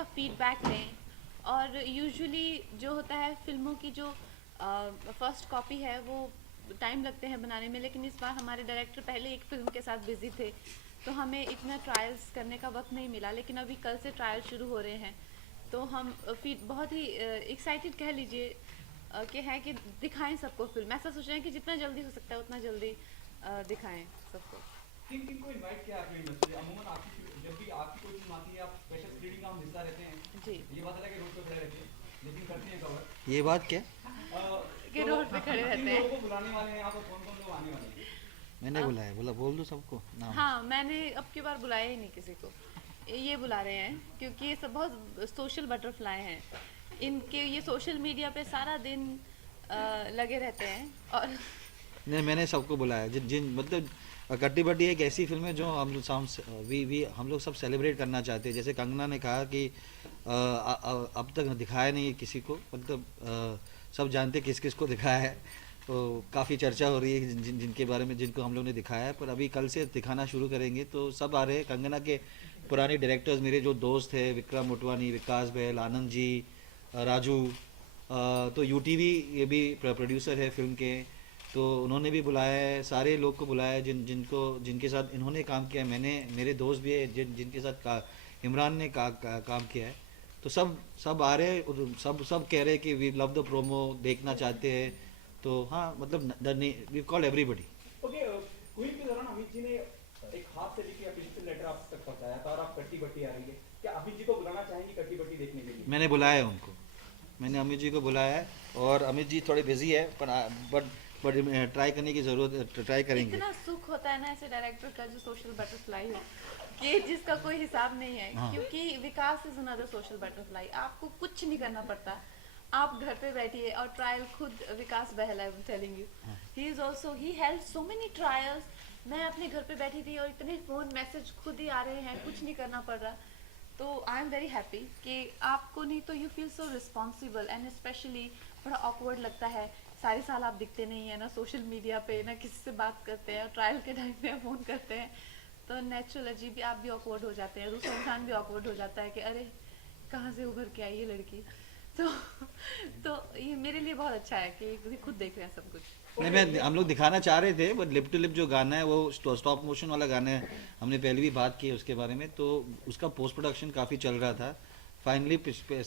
का फीडबैक लें। और यूजुअली जो होता है फिल्मों की जो फर्स्ट कॉपी है वो टाइम लगते हैं बनाने में, लेकिन इस बार हमारे डायरेक्टर पहले एक फ़िल्म के साथ बिज़ी थे, तो हमें इतना ट्रायल्स करने का वक्त नहीं मिला। लेकिन अभी कल से ट्रायल शुरू हो रहे हैं, तो हम फिर बहुत ही एक्साइटेड कह लीजिए कि है कि दिखाएं सबको फिल्म। ऐसा सोच रहे हैं कि जितना जल्दी हो सकता है उतना जल्दी दिखाएं सबको। किन किन को इनवाइट किया फिल्म इंडस्ट्री? अमूमन आपकी जब भी आपकी कोई फिल्म आती है आप स्पेशल स्क्रीनिंग का हम हिस्सा रहते हैं। जी। ये बात है कि रोड पे खड़े रहते हैं लेकिन करते हैं कवर। ये बात क्या? कि तो रोड पे खड़े किन किन रहते लोगों हैं। को बुलाने वाले हैं आप और कौन कौन लोग आने वाले हैं? मैंने बुलाया, बोला बोल दो सबको नाम। हाँ, मैंने अब की बार बुलाया ही नहीं किसी को। ये बुला रहे हैं क्योंकि ये सब बहुत सोशल बटरफ्लाई हैं। इनके ये सोशल मीडिया पे सारा दिन लगे रहते हैं। और नहीं, मैंने सबको बुलाया, जिन जिन मतलब कट्टी बट्टी एक ऐसी फिल्म है जो हम लोग सब सेलिब्रेट करना चाहते हैं। जैसे कंगना ने कहा कि अब तक दिखाया नहीं है किसी को, मतलब सब जानते किस किस को दिखाया है। तो काफ़ी चर्चा हो रही है जिनके बारे में, जिनको हम लोग ने दिखाया है, पर अभी कल से दिखाना शुरू करेंगे तो सब आ रहे हैं। कंगना के पुराने डायरेक्टर्स, मेरे जो दोस्त हैं, विक्रम मोटवानी, विकास बहल, आनंद जी, राजू, तो यूटीवी ये भी प्रोड्यूसर है फिल्म के, तो उन्होंने भी बुलाया है। सारे लोग को बुलाया है जिनके साथ इन्होंने काम किया है। मैंने, मेरे दोस्त भी है जिनके साथ इमरान ने काम किया है। तो सब सब आ रहे हैं और सब कह रहे हैं कि वी लव द प्रोमो, देखना चाहते हैं। तो हाँ, मतलब we call everybody. Okay, Queen के दौरान अमित जी ने एक हाथ से लिखी अफिशियल लेटर आप तक पहुंचाया था और आप कट्टी बट्टी आ रही है, क्या अमित जी को बुलाना चाहेंगे कट्टी बट्टी देखने के लिए? मैंने बुलाया है उनको, मैंने अमित जी को बुलाया है। और अमित जी थोड़े बिजी है, पर बट ट्राई करने की ज़रूरत, ट्राई करेंगे। इतना सुख होता है ना ऐसे डायरेक्टर का जो सोशल बटरफ्लाई हो, कि जिसका कोई हिसाब नहीं है। हाँ। क्योंकि विकास इज अनदर सोशल बटरफ्लाई। आपको कुछ नहीं करना पड़ता, आप घर पे बैठिए और ट्रायल खुद Vikas Bahl, I am telling you, he is also, he held so many trials. मैं अपने घर पे बैठी थी और इतने फोन मैसेज खुद ही आ रहे हैं, कुछ नहीं करना पड़ रहा। तो आई एम वेरी हैप्पी कि आपको नहीं तो you feel so responsible. And specially बड़ा ऑकवर्ड लगता है, सारे साल आप दिखते नहीं है ना सोशल मीडिया पे, ना किसी से बात करते हैं, ट्रायल के टाइम पे फ़ोन करते हैं, तो नेचुरल अजीब भी आप भी ऑकवर्ड हो जाते हैं, दूसरा इंसान भी ऑकवर्ड हो जाता है कि अरे कहाँ से उभर के आई ये लड़की। तो तो ये मेरे लिए बहुत अच्छा है कि खुद देख रहे हैं सब कुछ। नहीं, मैं हम लोग दिखाना चाह रहे थे, बट लिप टू लिप जो गाना है वो स्टॉप मोशन वाला गाना है। हमने पहले भी बात की है उसके बारे में, तो उसका पोस्ट प्रोडक्शन काफ़ी चल रहा था। फाइनली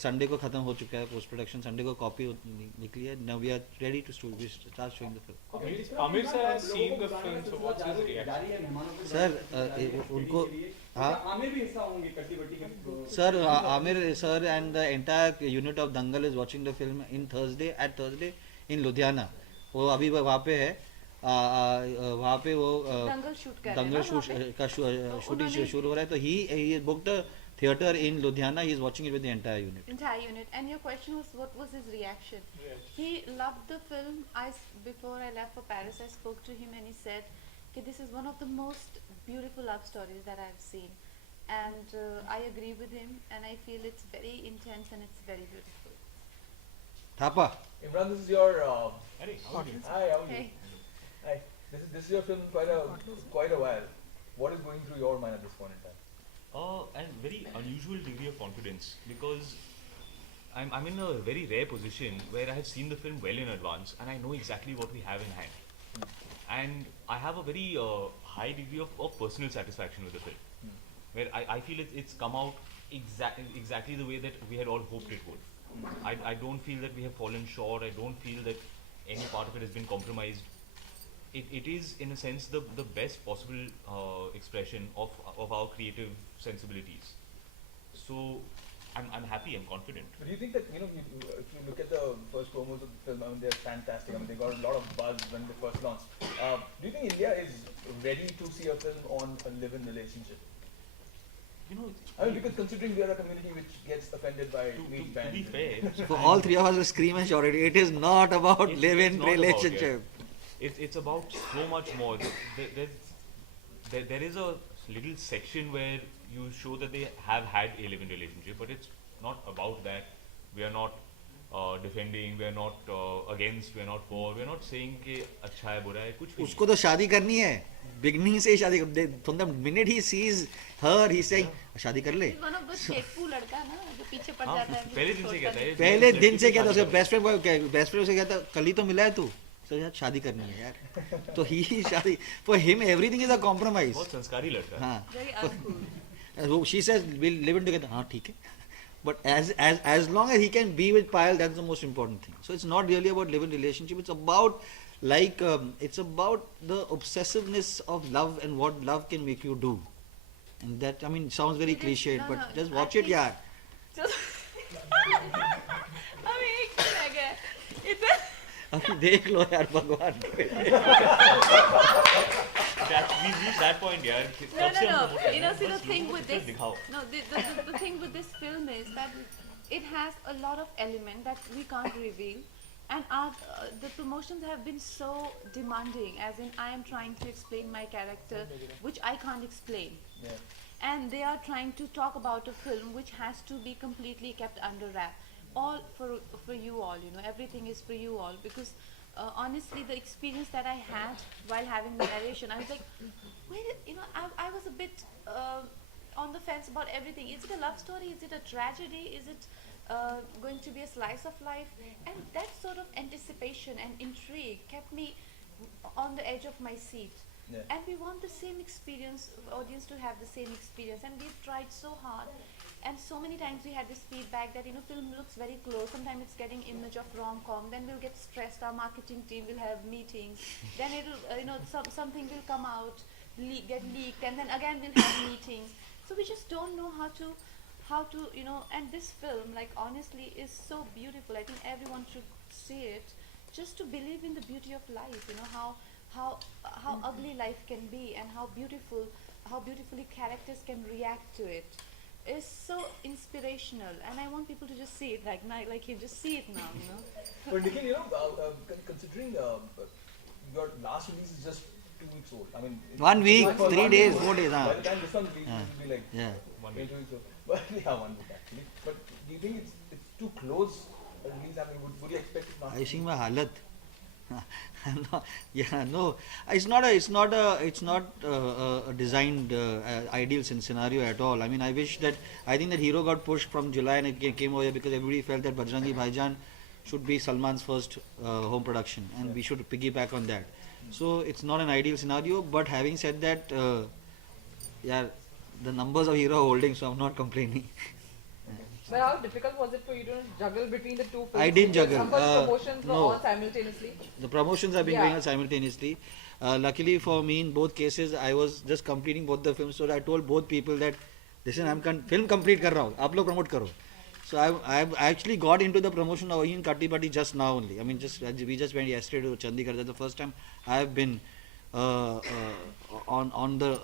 संडे को ख़त्म हो चुका है पोस्ट प्रोडक्शन, संडे को कॉपी निकली है। Now we are ready to start showing the film. Amir sir has seen the film, so what's his reaction? जारी है मेहमानों के सर, उनको, हाँ क्या आमिर भी हिस्सा होंगे कट्टी बट्टी के? Sir, Aamir sir and the entire unit of Dangal is watching the film in Thursday in Ludhiana. वो अभी वहाँ पे है, वहाँ पे वो दंगल शूट कर रहे हैं दंगल ना शूट वहाँ पे। का तो शूटिंग उन्होंने शुरू हो रहा है। तो he booked a theatre in Ludhiana, he is watching it with the entire unit. entire unit. And your question was what was his reaction? Yes. He loved the film. Before I left for Paris, I spoke to him and he said, "Okay, this is one of the most beautiful love stories that I've seen," and I agree with him. And I feel it's very intense and it's very beautiful. Thapa, Imran, this is your. Hey, how are you? Hi, how are you? Hey, Hi. This is your film quite a while. What is going through your mind at this point in time? A very unusual degree of confidence because I'm in a very rare position where I have seen the film well in advance and I know exactly what we have in hand. And I have a very high degree of personal satisfaction with the film, where I feel it's come out exactly the way that we had all hoped it would. I don't feel that we have fallen short. I don't feel that any part of it has been compromised. It is in a sense the best possible expression of our creative sensibilities. So I'm happy, I'm confident. But do you think that if you look at the first promos of the film, I mean they're fantastic. I mean they got a lot of buzz when they first launched. Do you think India is ready to see a film on a live-in relationship? You know, I mean, because considering we are a community which gets offended by to weak be bands. fair, for all three of us to scream and shout it, it is not about It's- live-in it's not about, relationship. it's about so much more. There is a little section where you show that they have had a live-in relationship, but it's not about that. We are not defending, we're not against, we're not for, we're not saying कि अच्छा है बुरा है कुछ भी उसको तो शादी करनी है, बिगनिंग से ही शादी from the minute he sees her he's saying शादी कर ले. He's one of those Shekhu लड़का ना जो पीछे पड़ हाँ, जाता है पहले दिन से कहता है पहले दिन से कहता है उसका बेस्ट फ्रेंड उसे कहता कल ही तो मिला है तू, तो यार शादी करनी है यार, तो ही शादी for him everything is a compromise. बहुत संस्कारी लड़का है हाँ, very uncool. so she says we'll live in together, हाँ ठीक है, but as long as he can be with Payal, that's the most important thing. So it's not really about live-in relationship, it's about it's about the obsessiveness of love and what love can make you do. And that, I mean, sounds very It is- cliched, no, but no, just I watch it, think- yaar. अभी एक ही रह गया है। इतना अभी देख लो यार भगवान पे. we've reached that point यार कि No, कब से no, हम no. promote कर You रहे know, हैं, see, the बस thing लोगों को with फिर this, दिखाओ no, the thing with this film is that it has a lot of element that we can't reveal, and the promotions have been so demanding. As in, I am trying to explain my character, which I can't explain, Yeah. and they are trying to talk about a film which has to be completely kept under wrap. All for you all, you know, everything is for you all because. Honestly, the experience that I had while having the narration, I was like, wait, you know, I was a bit on the fence about everything. Is it a love story? Is it a tragedy? Is it going to be a slice of life? And that sort of anticipation and intrigue kept me on the edge of my seat. Yeah. And we want the same experience, audience to have the same experience. And we've tried so hard. And so many times we had this feedback that, you know, film looks very close. Sometimes it's getting image of rom-com. Then we'll get stressed. Our marketing team will have meetings. Then it'll, you know, something will come out, get leaked. And then again we'll have meetings. So we just don't know how to, you know, and this film, like, honestly, is so beautiful. I think everyone should see it just to believe in the beauty of life, you know, how ugly life can be and how beautifully characters can react to it. Is so inspirational, and I want people to just see it like you just see it now, you know. But Nikhil, you know, considering your last release is just 2 weeks old. I mean, 1 week, for 3 1 days, week 4 days. By हाँ. the time this one releases, Yeah. it will be like Yeah. 1 2 week. weeks old. But yeah, 1 week actually. But do you think it's too close a release? I mean, would you expect it not? I think my halat. No, yeah, no, it's not a designed ideal scenario at all. I mean, I think that Hero got pushed from July and it came over here because everybody felt that Bajrangi Bhaijaan should be Salman's first home production, and we should piggyback on that. So it's not an ideal scenario. But having said that, yeah, the numbers of Hero are holding, so I'm not complaining. But how difficult was it for you to juggle between the two films? I didn't Because juggle. Some of the promotions were no. on simultaneously. The promotions have been Yeah. going on simultaneously. Luckily for me, in both cases, I was just completing both the films. So I told both people that, listen, I'm film complete कर रहा हूँ, आप लोग promote करो. So I actually got into the promotion of in Katti Patti just now only. I mean, we just went yesterday to Chandigarh. That's the first time I have been on the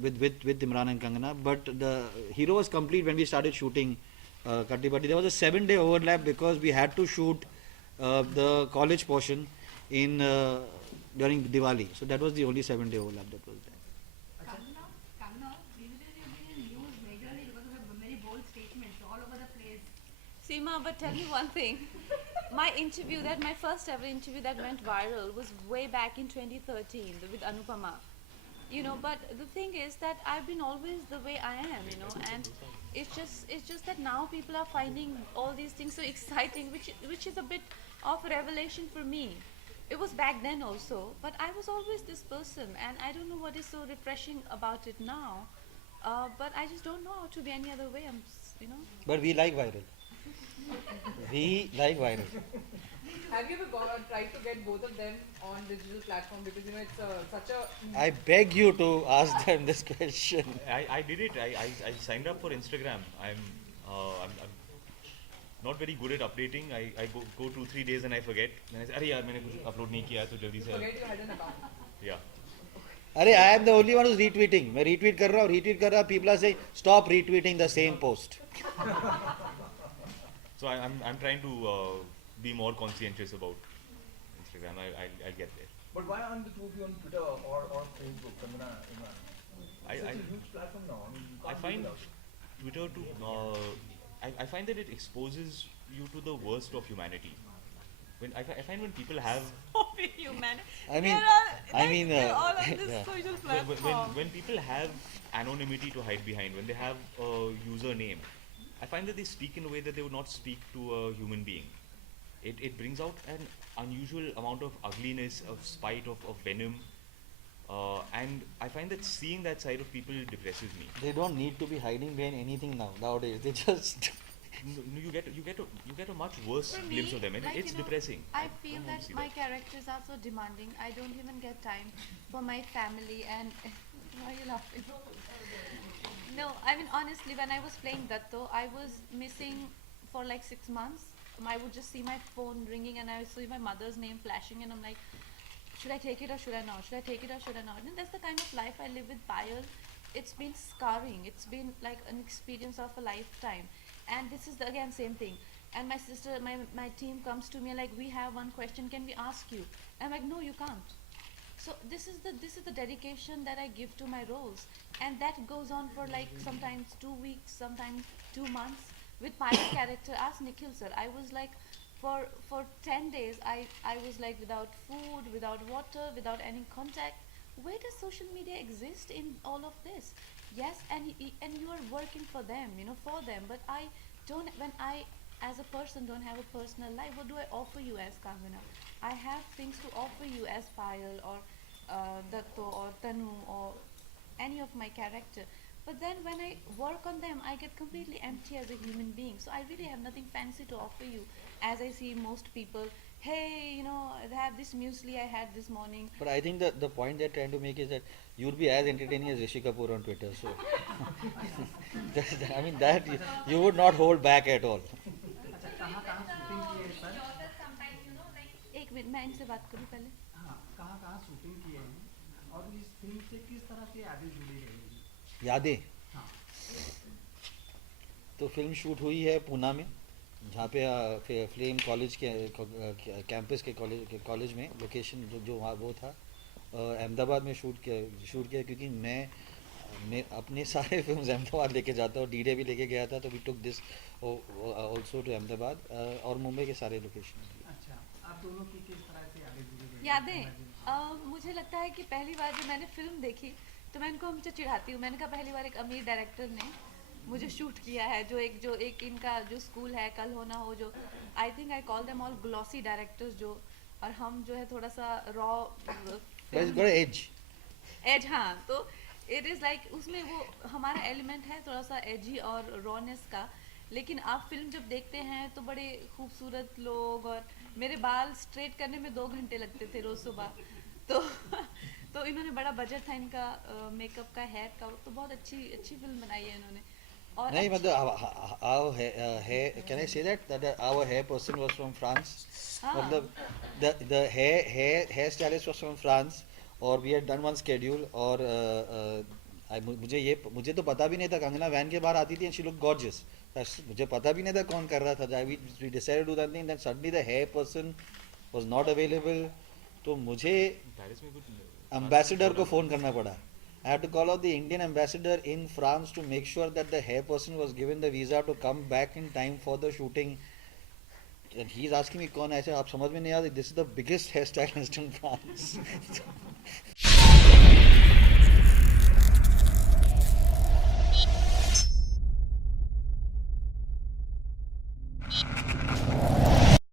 with Imran and Kangana. But the Hero was complete when we started shooting Katti Patti. There was a 7-day overlap because we had to shoot the college portion in during Diwali. So that was the only 7-day overlap that was there. Kangana, recently you've been in news majorly because of your very bold statements all over the place. Seema, but tell me one thing. My first ever interview that went viral was way back in 2013 with Anupama. You know, but the thing is that I've been always the way I am, you know, and it's just that now people are finding all these things so exciting, which is a bit of a revelation for me. It was back then also, but I was always this person, and I don't know what is so refreshing about it now. But I just don't know how to be any other way. You know. But we like viral. We like viral. Have you ever tried to get both of them on digital platform? Because you know it's such a. I beg you to ask them this question. I did it. I signed up for Instagram. I'm not very good at updating. I go 2-3 days and I forget. Then I say, अरे यार मैंने कुछ upload नहीं किया है तो जल्दी से. Forget you had an account. Yeah. अरे I am the only one who's retweeting. मैं retweet कर रहा हूँ. People are saying stop retweeting the same post. So I'm trying to be more conscientious about Instagram. I'll get there. But why aren't the two of you on Twitter or Facebook? Kangana, Imran? It's such a huge platform now. I mean, you I can't find live without it. Twitter to I find that it exposes you to the worst of humanity. When I find when people have I mean, they're all on this yeah. social when, platform. when people have anonymity to hide behind, when they have a username, I find that they speak in a way that they would not speak to a human being. It brings out an unusual amount of ugliness, of spite, of venom, and I find that seeing that side of people depresses me. They don't need to be hiding behind anything nowadays. They just You get a much worse For glimpse me, of them, and like, it's you know, depressing. I feel don't want that to see my characters are so demanding. I don't even get time for my family. And why are you laughing? No, I mean honestly, when I was playing Datto, I was missing for like 6 months. I would just see my phone ringing, and I would see my mother's name flashing, and I'm like, should I take it or should I not? Should I take it or should I not? And that's the kind of life I live with Payal. It's been scarring. It's been like an experience of a lifetime. And this is the, again same thing. And my sister, my team comes to me like, we have one question, can we ask you? I'm like, no, you can't. So this is the dedication that I give to my roles, and that goes on for like sometimes 2 weeks, sometimes 2 months. With my character, ask Nikhil sir, I was like, for 10 days, I was like without food, without water, without any contact. Where does social media exist in all of this? Yes, and you are working for them, you know, for them. But I don't. When I, as a person, don't have a personal life, what do I offer you as Kangana? I have things to offer you as Payal or Datto or Tanu or any of my character. But then when I work on them, I get completely empty as a human being. So I really have nothing fancy to offer you. As I see most people, hey, you know, I have this muesli I had this morning. But I think that the point they're trying to make is that you'll be as entertaining as Rishi Kapoor on Twitter. So, I mean, that you would not hold back at all. अच्छा कहाँ कहाँ shooting की है sir? एक minute मैं इनसे बात करूँ पहले. हाँ कहाँ कहाँ शूटिंग की है और इस फिल्म से किस तरह से यादें जुड़ी रहेंगी? यादें हाँ तो फिल्म शूट हुई है पूना में, जहाँ पे फ्लेम कॉलेज के कैंपस के कॉलेज में लोकेशन जो वहाँ वो था. अहमदाबाद में शूट किया क्योंकि मैं अपने सारे फिल्म अहमदाबाद लेके जाता हूँ. डी-डे भी लेके गया था, तो we took this also to Ahmedabad और मुंबई के सारे लोकेशन. अच्छा आप दोनों की किस तरह से यादें जुड़ी रहेंगी? यादें मुझे लगता है कि पहली बार जब मैंने फिल्म देखी तो मैं इनको हमेशा चिढ़ाती हूँ. मैंने कहा पहली बार एक अमीर डायरेक्टर ने मुझे शूट किया है. जो एक इनका जो स्कूल है कल हो ना हो, जो I think I call them all glossy directors, जो और हम जो है थोड़ा सा रॉ एज. हाँ, तो इट इज़ लाइक उसमें वो हमारा एलिमेंट है थोड़ा सा एजी और रॉनेस का. लेकिन आप फिल्म जब देखते हैं तो बड़े खूबसूरत लोग, और मेरे बाल स्ट्रेट करने में 2 घंटे लगते थे रोज़ सुबह. तो इन्होंने बड़ा बजट था इनका मेकअप का, हेयर का. तो बहुत अच्छी फिल्म बनाई है इन्होंने. और नहीं मतलब our hair, can I say that our hair person was from France? मतलब the hair stylist was from France, और we had done one schedule. और मुझे तो पता भी नहीं था. कंगना वैन के बाहर आती थी and she looked gorgeous. मुझे पता भी नहीं था कौन कर रहा था. We decided to do that thing, then suddenly the hair person was not available. तो मुझे एम्बेसडर को फ़ोन करना पड़ा. I had to call out the Indian ambassador in France to make sure that the hair person was given the visa to come back in time for the shooting. And he's asking me कौन है. ऐसे आप समझ में नहीं आ रही. This is the biggest hairstylist in France.